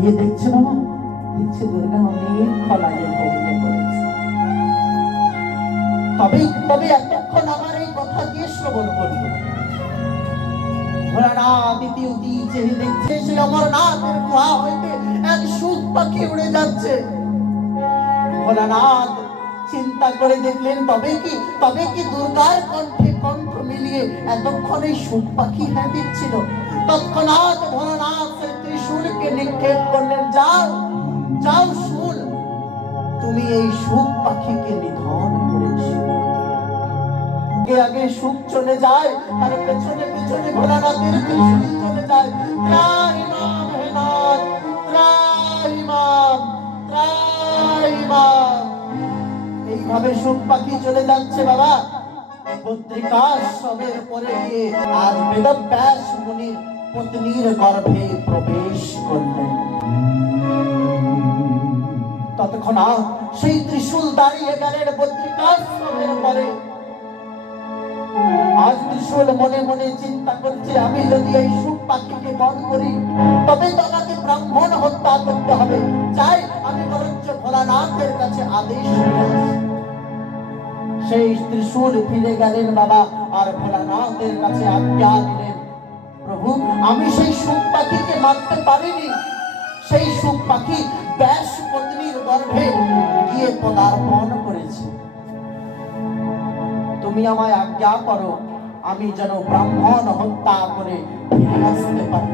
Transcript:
গিয়ে দেখছে বাবা, দেখছে দুর্গা অনেক ফলাগে ভঙ্গে করেছে। তবে এতক্ষণ আমার এই কথা দিয়ে শ্রবণ করল। ভোলানাথ দ্বিতীয় দিকে দেখছে সে অমরনাথের গুহা হইতে এক সুখ পাখি উড়ে যাচ্ছে। ভোলানাথ চিন্তা করে দেখলেন তবে কি দুর্গার কণ্ঠে কণ্ঠ মিলিয়ে এতক্ষণ এই সুখ পাখি হ্যাঁ দিচ্ছিল। তৎক্ষণাৎ ভোলানাথ সেই ত্রিশূলকে নিক্ষেপ করলেন, যাও শুল, তুমি এই সুখ পাখিকে নিধন করেছো। আগে সুখ চলে যায় আর পেছনে পেছনে ভোলানাথের ত্রিশূল চলে যায়। ত্রাহি মাম হে নাথ, ত্রাহি মাম, ত্রাহি মাম। এইভাবে সুখ পাখি চলে যাচ্ছে বাবা। বদ্রিকাশ্রমের পরে গিয়ে আর বেদব্যাস মুনির পত্নীর গর্ভে প্রবেশ করলেন। তৎক্ষণাৎ সেই ত্রিশূল দাঁড়িয়ে গেলেন বদ্রিকাশ্রমের পরে। আজ ত্রিশূল মনে মনে চিন্তা করছে, আমি যদি এই সুখ পাখিকে বধ করি তবে তো আমাকে ব্রাহ্মণ হত্যা করতে হবে। চাই আমি বরঞ্চ ভোলানাথের কাছে আদেশ নিয়ে আসি। সেই ত্রিশূল ফিরে গেলেন বাবা আর ভোলানাথের কাছে আজ্ঞা দিলেন, প্রভু আমি সেই সুখ পাখিকে মারতে পারিনি। সেই সুখ পাখি ব্যাস পত্নীর গর্ভে গিয়ে পদার্পণ করেছে। তুমি আমায় আজ্ঞা করো, আমি যেন ব্রাহ্মণ হত্যা করে ফিরে আসতে পারি।